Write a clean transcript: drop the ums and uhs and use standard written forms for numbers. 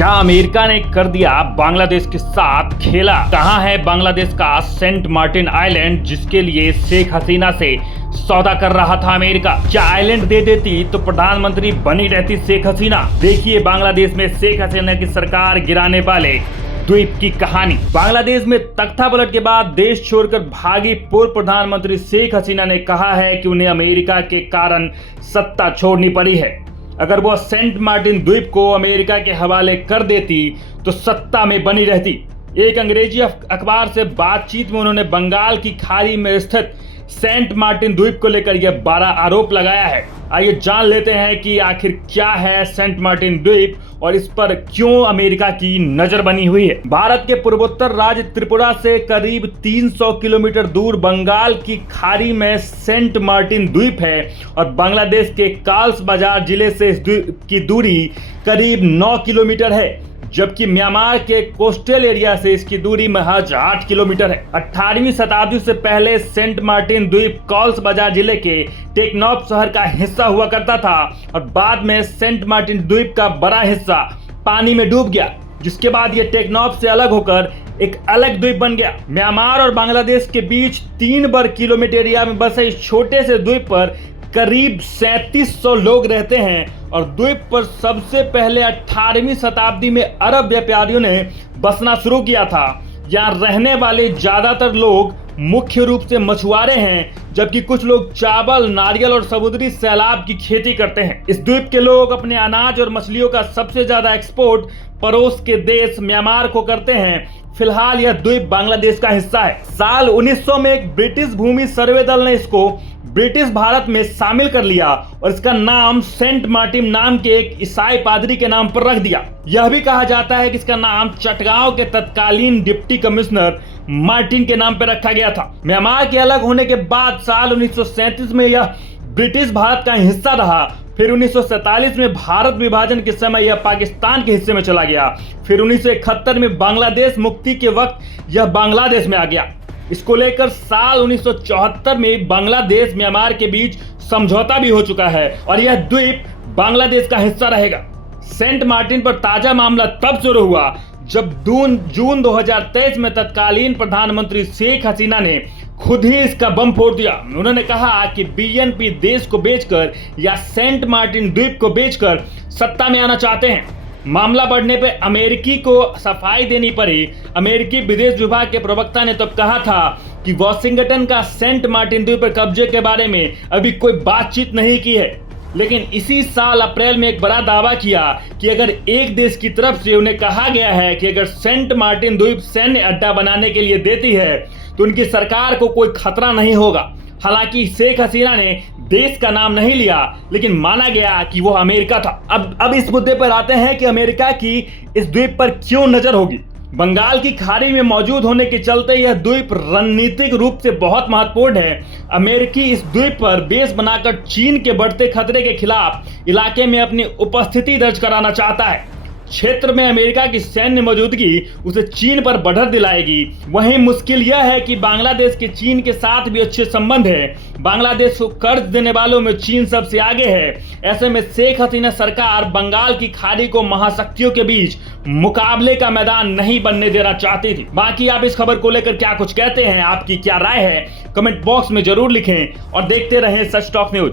क्या अमेरिका ने कर दिया बांग्लादेश के साथ खेला? कहां है बांग्लादेश का सेंट मार्टिन आइलैंड जिसके लिए शेख हसीना से सौदा कर रहा था अमेरिका? क्या आइलैंड दे देती तो प्रधानमंत्री बनी रहती शेख हसीना? देखिए बांग्लादेश में शेख हसीना की सरकार गिराने वाले द्वीप की कहानी। बांग्लादेश में तख्ता पलट के बाद देश छोड़कर भागी पूर्व प्रधानमंत्री शेख हसीना ने कहा है कि उन्हें अमेरिका के कारण सत्ता छोड़नी पड़ी है। अगर वह सेंट मार्टिन द्वीप को अमेरिका के हवाले कर देती तो सत्ता में बनी रहती। एक अंग्रेजी अखबार से बातचीत में उन्होंने बंगाल की खाड़ी में स्थित सेंट मार्टिन द्वीप को लेकर यह 12 आरोप लगाया है। आइए जान लेते हैं कि आखिर क्या है सेंट मार्टिन द्वीप और इस पर क्यों अमेरिका की नजर बनी हुई है। भारत के पूर्वोत्तर राज्य त्रिपुरा से करीब 300 किलोमीटर दूर बंगाल की खाड़ी में सेंट मार्टिन द्वीप है और बांग्लादेश के काल्स बाजार जिले से इस द्वीप की दूरी करीब 9 किलोमीटर है, जबकि म्यांमार के कोस्टल एरिया से इसकी दूरी महज 8 किलोमीटर है। 18वीं शताब्दी से पहले सेंट मार्टिन द्वीप कॉल्स बाजार जिले के टेकनॉफ शहर का हिस्सा हुआ करता था और बाद में सेंट मार्टिन द्वीप का बड़ा हिस्सा पानी में डूब गया, जिसके बाद यह टेकनॉफ से अलग होकर एक अलग द्वीप बन गया। म्यांमार और बांग्लादेश के बीच 3 वर्ग किलोमीटर एरिया में बसे इस छोटे से द्वीप पर करीब 3700 लोग रहते हैं और द्वीप पर सबसे पहले 18वीं शताब्दी में अरब व्यापारियों ने बसना शुरू किया था। यहाँ रहने वाले ज्यादातर लोग मुख्य रूप से मछुआरे हैं, जबकि कुछ लोग चावल, नारियल और समुद्री सैलाब की खेती करते हैं। इस द्वीप के लोग अपने अनाज और मछलियों का सबसे ज्यादा एक्सपोर्ट पड़ोस के देश म्यांमार को करते हैं। फिलहाल यह द्वीप बांग्लादेश का हिस्सा है। साल 1900 में एक ब्रिटिश भूमि सर्वे दल ने इसको ब्रिटिश भारत में शामिल कर लिया और इसका नाम सेंट मार्टिन नाम के एक ईसाई पादरी के नाम पर रख दिया। यह भी कहा जाता है कि इसका नाम चटगांव के तत्कालीन डिप्टी कमिश्नर मार्टिन के नाम पर रखा गया था। म्यांमार के अलग होने के बाद साल 1937 में यह ब्रिटिश भारत का हिस्सा रहा। फिर 1947 में भारत विभाजन के समय यह पाकिस्तान के हिस्से में चला गया। फिर 1971 में बांग्लादेश मुक्ति के वक्त यह बांग्लादेश में आ गया। इसको लेकर साल 1974 में बांग्लादेश म्यांमार के बीच समझौता भी हो चुका है और यह द्वीप बांग्लादेश का हिस्सा रहेगा। सेंट मार्टिन पर ताजा मामला तब शुरू हुआ जब जून 2023 में तत्कालीन प्रधानमंत्री शेख हसीना ने खुद ही इसका बम फोड़ दिया। उन्होंने कहा कि बीएनपी देश को बेचकर या सेंट मार्टिन द्वीप को बेचकर सत्ता में आना चाहते हैं। मामला बढ़ने पर अमेरिकी को सफाई देनी पड़ी। अमेरिकी विदेश विभाग के प्रवक्ता ने तब कहा था कि वॉशिंगटन का सेंट मार्टिन द्वीप पर कब्जे के बारे में अभी कोई बातचीत नहीं की है, लेकिन इसी साल अप्रैल में एक बड़ा दावा किया कि अगर एक देश की तरफ से उन्हें कहा गया है कि अगर सेंट मार्टिन द्वीप सैन्य अड्डा बनाने के लिए देती है तो उनकी सरकार को कोई खतरा नहीं होगा। हालांकि शेख हसीना ने देश का नाम नहीं लिया, लेकिन माना गया कि वो अमेरिका था। अब इस मुद्दे पर आते हैं कि अमेरिका की इस द्वीप पर क्यों नजर होगी। बंगाल की खाड़ी में मौजूद होने के चलते यह द्वीप रणनीतिक रूप से बहुत महत्वपूर्ण है। अमेरिकी इस द्वीप पर बेस बनाकर चीन के बढ़ते खतरे के खिलाफ इलाके में अपनी उपस्थिति दर्ज कराना चाहता है। क्षेत्र में अमेरिका की सैन्य मौजूदगी उसे चीन पर बढ़त दिलाएगी। वहीं मुश्किल यह है कि बांग्लादेश के चीन के साथ भी अच्छे संबंध है। बांग्लादेश को कर्ज देने वालों में चीन सबसे आगे है। ऐसे में शेख हसीना सरकार बंगाल की खाड़ी को महाशक्तियों के बीच मुकाबले का मैदान नहीं बनने देना चाहती थी। बाकी आप इस खबर को लेकर क्या कुछ कहते हैं, आपकी क्या राय है, कमेंट बॉक्स में जरूर लिखें और देखते रहें सच टॉक न्यूज।